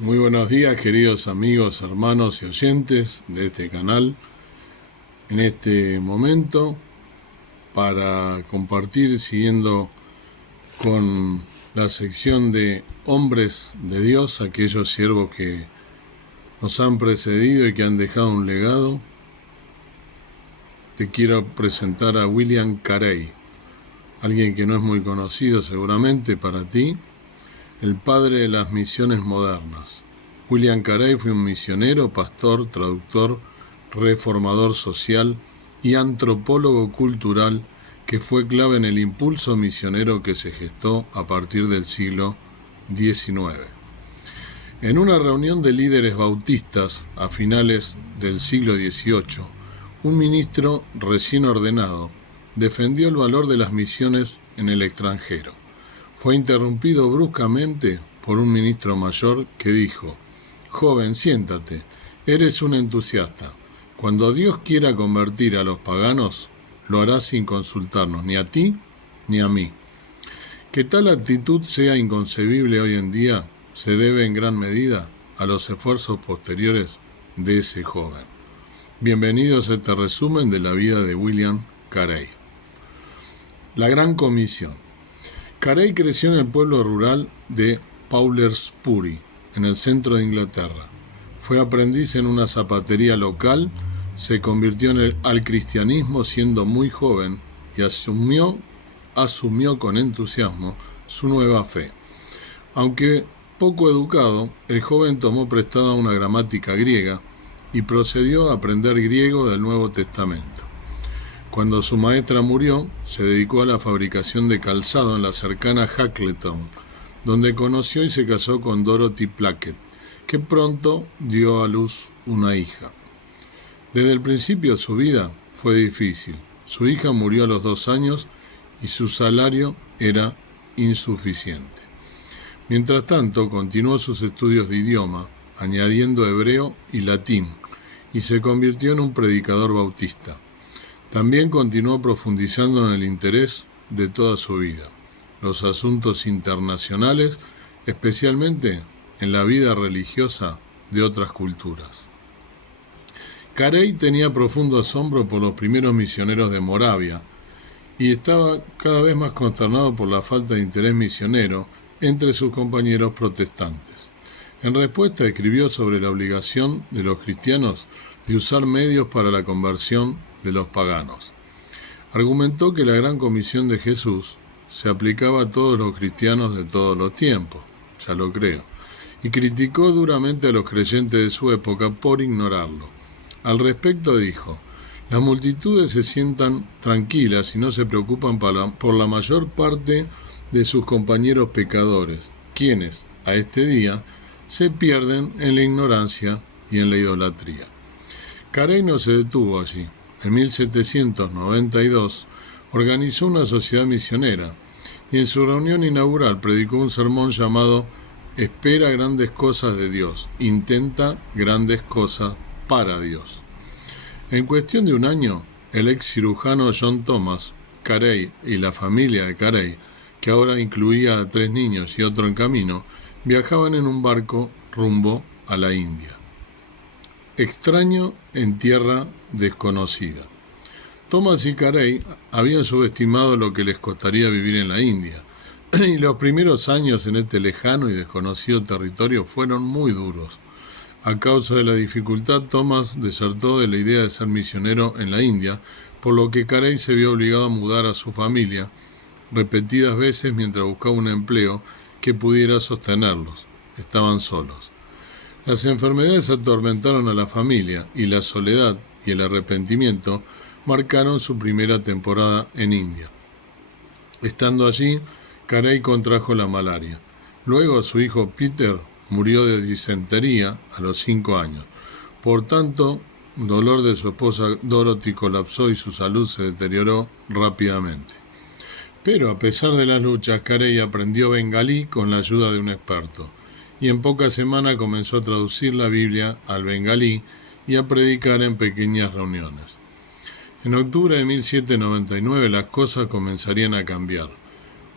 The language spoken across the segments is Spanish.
Muy buenos días, queridos amigos, hermanos y oyentes de este canal. En este momento, para compartir, siguiendo con la sección de hombres de Dios, aquellos siervos que nos han precedido y que han dejado un legado, te quiero presentar a William Carey, alguien que no es muy conocido seguramente para ti, el padre de las misiones modernas. William Carey fue un misionero, pastor, traductor, reformador social y antropólogo cultural que fue clave en el impulso misionero que se gestó a partir del siglo XIX. En una reunión de líderes bautistas a finales del siglo XVIII, un ministro recién ordenado defendió el valor de las misiones en el extranjero. Fue interrumpido bruscamente por un ministro mayor que dijo: «Joven, siéntate, eres un entusiasta. Cuando Dios quiera convertir a los paganos, lo hará sin consultarnos ni a ti ni a mí». Que tal actitud sea inconcebible hoy en día se debe en gran medida a los esfuerzos posteriores de ese joven. Bienvenidos a este resumen de la vida de William Carey. La Gran Comisión. Carey creció en el pueblo rural de Poulsbury, en el centro de Inglaterra. Fue aprendiz en una zapatería local, se convirtió al cristianismo siendo muy joven y asumió con entusiasmo su nueva fe. Aunque poco educado, el joven tomó prestada una gramática griega y procedió a aprender griego del Nuevo Testamento. Cuando su maestra murió, se dedicó a la fabricación de calzado en la cercana Hackleton, donde conoció y se casó con Dorothy Plackett, que pronto dio a luz una hija. Desde el principio su vida fue difícil. Su hija murió a los 2 años y su salario era insuficiente. Mientras tanto, continuó sus estudios de idioma, añadiendo hebreo y latín, y se convirtió en un predicador bautista. También continuó profundizando en el interés de toda su vida, los asuntos internacionales, especialmente en la vida religiosa de otras culturas. Carey tenía profundo asombro por los primeros misioneros de Moravia y estaba cada vez más consternado por la falta de interés misionero entre sus compañeros protestantes. En respuesta, escribió sobre la obligación de los cristianos de usar medios para la conversión de los paganos. Argumentó que la Gran Comisión de Jesús se aplicaba a todos los cristianos de todos los tiempos, ya lo creo, y criticó duramente a los creyentes de su época por ignorarlo. Al respecto dijo: «Las multitudes se sientan tranquilas y no se preocupan por la mayor parte de sus compañeros pecadores, quienes, a este día, se pierden en la ignorancia y en la idolatría». Carey no se detuvo allí. En 1792 organizó una sociedad misionera y en su reunión inaugural predicó un sermón llamado «Espera grandes cosas de Dios, intenta grandes cosas para Dios». En cuestión de un año, el ex cirujano John Thomas Carey y la familia de Carey, que ahora incluía a 3 niños y otro en camino, viajaban en un barco rumbo a la India. Extraño en tierra desconocida. Thomas y Carey habían subestimado lo que les costaría vivir en la India, y los primeros años en este lejano y desconocido territorio fueron muy duros. A causa de la dificultad, Thomas desertó de la idea de ser misionero en la India, por lo que Carey se vio obligado a mudar a su familia repetidas veces mientras buscaba un empleo que pudiera sostenerlos. Estaban solos. Las enfermedades atormentaron a la familia y la soledad y el arrepentimiento marcaron su primera temporada en India. Estando allí, Carey contrajo la malaria. Luego su hijo Peter murió de disentería a los 5 años. Por tanto, el dolor de su esposa Dorothy colapsó y su salud se deterioró rápidamente. Pero a pesar de las luchas, Carey aprendió bengalí con la ayuda de un experto, y en pocas semanas comenzó a traducir la Biblia al bengalí y a predicar en pequeñas reuniones. En octubre de 1799 las cosas comenzarían a cambiar.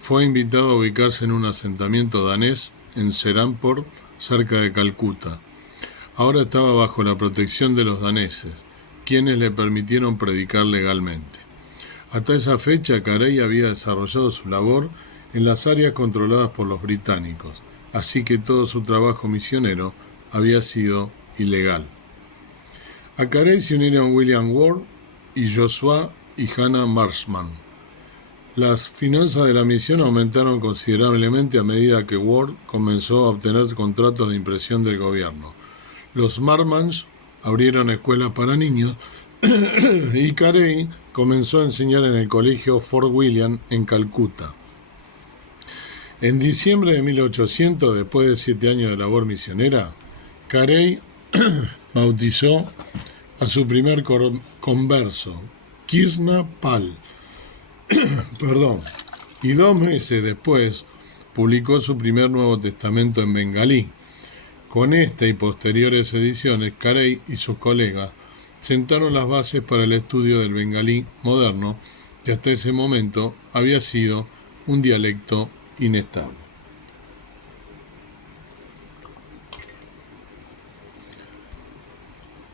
Fue invitado a ubicarse en un asentamiento danés en Serampore, cerca de Calcuta. Ahora estaba bajo la protección de los daneses, quienes le permitieron predicar legalmente. Hasta esa fecha, Carey había desarrollado su labor en las áreas controladas por los británicos, así que todo su trabajo misionero había sido ilegal. A Carey se unieron William Ward y Joshua y Hannah Marshman. Las finanzas de la misión aumentaron considerablemente a medida que Ward comenzó a obtener contratos de impresión del gobierno. Los Marmans abrieron escuelas para niños y Carey comenzó a enseñar en el colegio Fort William en Calcuta. En diciembre de 1800, después de 7 años de labor misionera, Carey bautizó a su primer converso, Krishna Pal, y 2 meses después publicó su primer Nuevo Testamento en bengalí. Con esta y posteriores ediciones, Carey y sus colegas sentaron las bases para el estudio del bengalí moderno, que hasta ese momento había sido un dialecto inestable.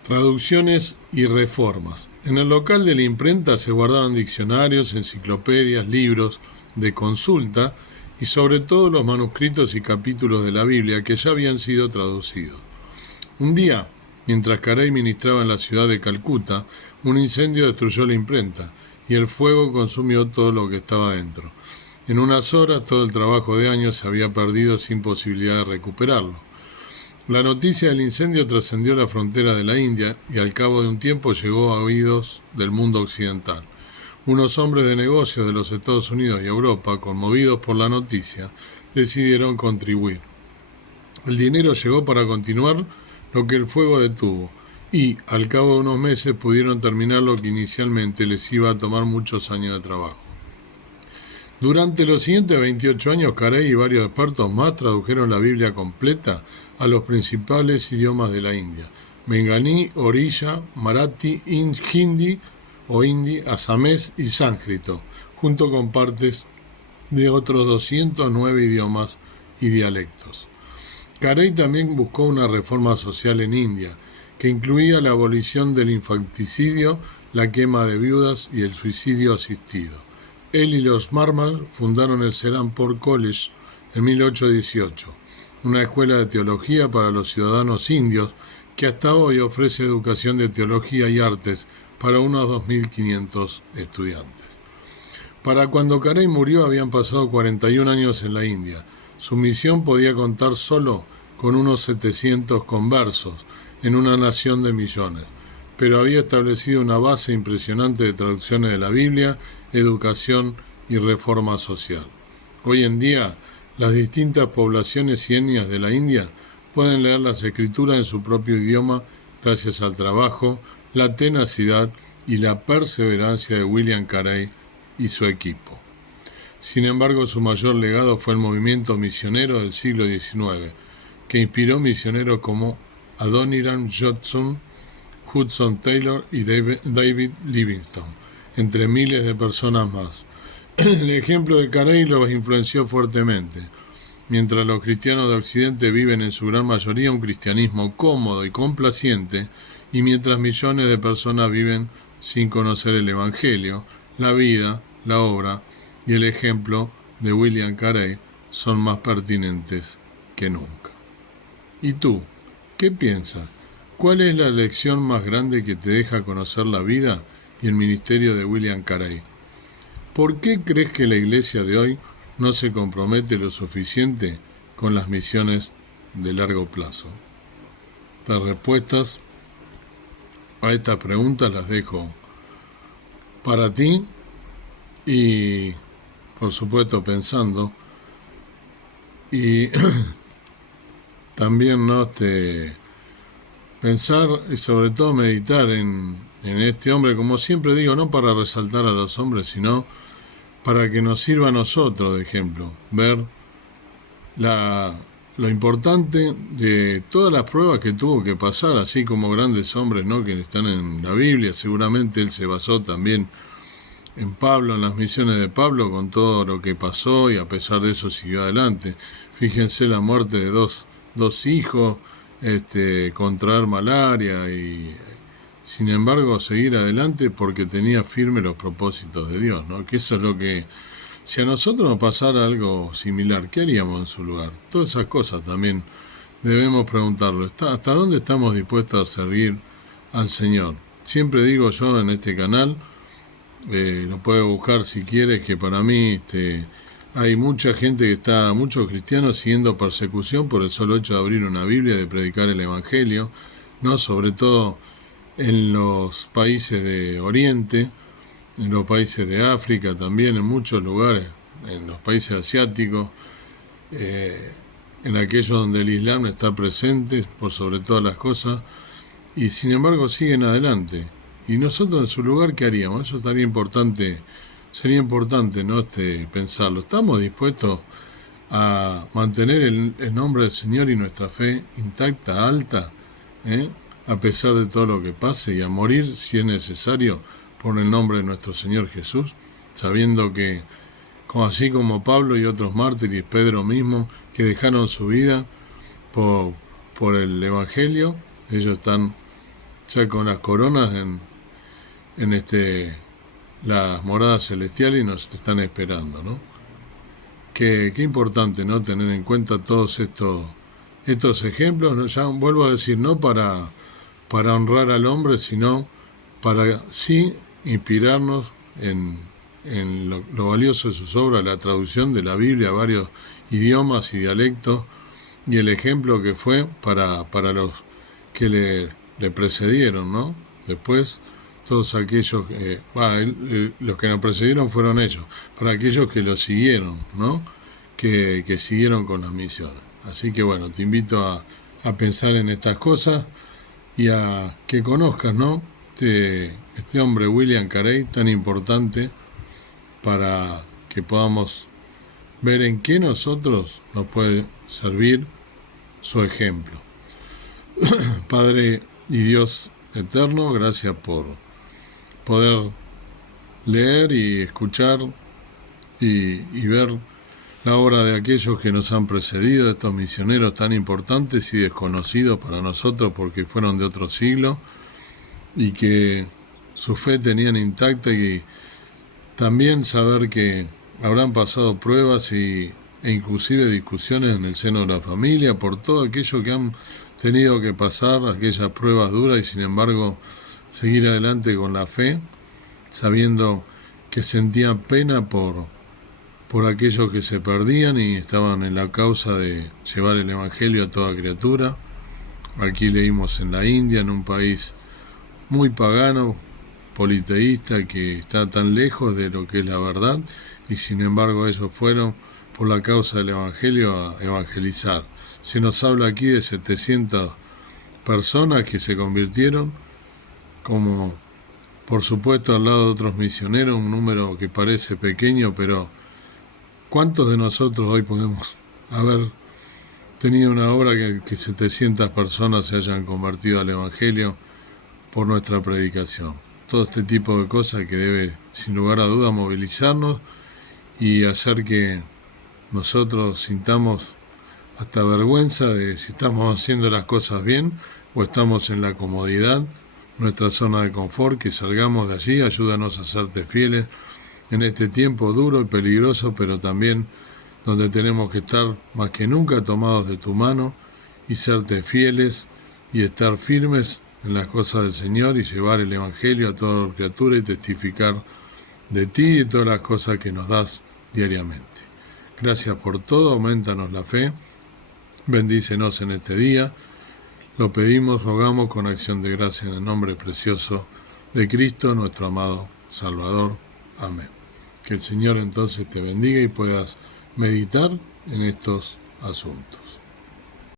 Traducciones y reformas. En el local de la imprenta se guardaban diccionarios, enciclopedias, libros de consulta y sobre todo los manuscritos y capítulos de la Biblia que ya habían sido traducidos. Un día, mientras Carey ministraba en la ciudad de Calcuta, un incendio destruyó la imprenta y el fuego consumió todo lo que estaba dentro. En unas horas todo el trabajo de años se había perdido sin posibilidad de recuperarlo. La noticia del incendio trascendió la frontera de la India y al cabo de un tiempo llegó a oídos del mundo occidental. Unos hombres de negocios de los Estados Unidos y Europa, conmovidos por la noticia, decidieron contribuir. El dinero llegó para continuar lo que el fuego detuvo y, al cabo de unos meses, pudieron terminar lo que inicialmente les iba a tomar muchos años de trabajo. Durante los siguientes 28 años, Carey y varios expertos más tradujeron la Biblia completa a los principales idiomas de la India: bengalí, oriya, marathi, hindi o hindi, asamés y sánscrito, junto con partes de otros 209 idiomas y dialectos. Carey también buscó una reforma social en India, que incluía la abolición del infanticidio, la quema de viudas y el suicidio asistido. Él y los Marmans fundaron el Serampore College en 1818, una escuela de teología para los ciudadanos indios que hasta hoy ofrece educación de teología y artes para unos 2.500 estudiantes. Para cuando Carey murió habían pasado 41 años en la India. Su misión podía contar solo con unos 700 conversos en una nación de millones, pero había establecido una base impresionante de traducciones de la Biblia, educación y reforma social. Hoy en día, las distintas poblaciones y etnias de la India pueden leer las escrituras en su propio idioma gracias al trabajo, la tenacidad y la perseverancia de William Carey y su equipo. Sin embargo, su mayor legado fue el movimiento misionero del siglo XIX, que inspiró misioneros como Adoniram Judson, Hudson Taylor y David Livingstone, entre miles de personas más. El ejemplo de Carey los influenció fuertemente. Mientras los cristianos de Occidente viven en su gran mayoría un cristianismo cómodo y complaciente, y mientras millones de personas viven sin conocer el Evangelio, la vida, la obra y el ejemplo de William Carey son más pertinentes que nunca. ¿Y tú? ¿Qué piensas? ¿Cuál es la lección más grande que te deja conocer la vida y el ministerio de William Carey? ¿Por qué crees que la iglesia de hoy no se compromete lo suficiente con las misiones de largo plazo? Las respuestas a estas preguntas las dejo para ti y, por supuesto, pensando y también pensar y sobre todo meditar en este hombre, como siempre digo, no para resaltar a los hombres, sino para que nos sirva a nosotros de ejemplo, ver lo importante de todas las pruebas que tuvo que pasar, así como grandes hombres, ¿no?, que están en la Biblia. Seguramente él se basó también en Pablo, en las misiones de Pablo, con todo lo que pasó, y a pesar de eso siguió adelante. Fíjense la muerte de dos 2 hijos, contraer malaria y sin embargo seguir adelante porque tenía firmes los propósitos de Dios, ¿no? Que eso es lo que, si a nosotros nos pasara algo similar, ¿qué haríamos en su lugar? Todas esas cosas también debemos preguntarlo. ¿Hasta dónde estamos dispuestos a servir al Señor? Siempre digo yo en este canal, lo puedes buscar si quieres, que para mí hay mucha gente que está, muchos cristianos siguiendo persecución por el solo hecho de abrir una Biblia, de predicar el Evangelio, ¿no? Sobre todo en los países de Oriente, en los países de África también, en muchos lugares, en los países asiáticos, en aquellos donde el Islam está presente por sobre todas las cosas, y sin embargo siguen adelante. Y nosotros en su lugar, ¿qué haríamos? Eso estaría importante, sería importante, ¿no? Pensarlo. ¿Estamos dispuestos a mantener el nombre del Señor y nuestra fe intacta, alta, a pesar de todo lo que pase, y a morir si es necesario por el nombre de nuestro Señor Jesús, sabiendo que, así como Pablo y otros mártires, Pedro mismo, que dejaron su vida por el Evangelio, ellos están ya con las coronas en las moradas celestiales y nos están esperando, ¿no? Qué importante, ¿no? Tener en cuenta todos estos ejemplos, ¿no? Ya vuelvo a decir, no para honrar al hombre, sino para sí inspirarnos en lo valioso de sus obras, la traducción de la Biblia a varios idiomas y dialectos, y el ejemplo que fue para los que le precedieron, ¿no? Después, todos aquellos, los que nos precedieron fueron ellos, para aquellos que lo siguieron, ¿no? Que siguieron con las misiones. Así que bueno, te invito a pensar en estas cosas y a que conozcas, ¿no? Este hombre William Carey, tan importante para que podamos ver en qué nosotros nos puede servir su ejemplo. Padre y Dios eterno, gracias por poder leer y escuchar y ver la obra de aquellos que nos han precedido, estos misioneros tan importantes y desconocidos para nosotros porque fueron de otro siglo y que su fe tenían intacta, y también saber que habrán pasado pruebas e inclusive discusiones en el seno de la familia por todo aquello que han tenido que pasar, aquellas pruebas duras, y sin embargo seguir adelante con la fe, sabiendo que sentían pena por aquellos que se perdían y estaban en la causa de llevar el Evangelio a toda criatura. Aquí leímos en la India, en un país muy pagano, politeísta, que está tan lejos de lo que es la verdad, y sin embargo ellos fueron por la causa del Evangelio a evangelizar. Se nos habla aquí de 700 personas que se convirtieron, como por supuesto al lado de otros misioneros, un número que parece pequeño, pero ¿cuántos de nosotros hoy podemos haber tenido una obra que 700 personas se hayan convertido al Evangelio por nuestra predicación? Todo este tipo de cosas que debe, sin lugar a dudas, movilizarnos y hacer que nosotros sintamos hasta vergüenza de si estamos haciendo las cosas bien o estamos en la comodidad, nuestra zona de confort, que salgamos de allí. Ayúdanos a serte fieles en este tiempo duro y peligroso, pero también donde tenemos que estar más que nunca tomados de tu mano y serte fieles y estar firmes en las cosas del Señor y llevar el Evangelio a toda criatura y testificar de ti y todas las cosas que nos das diariamente. Gracias por todo, aumentanos la fe, bendícenos en este día. Lo pedimos, rogamos con acción de gracia en el nombre precioso de Cristo, nuestro amado Salvador. Amén. Que el Señor entonces te bendiga y puedas meditar en estos asuntos.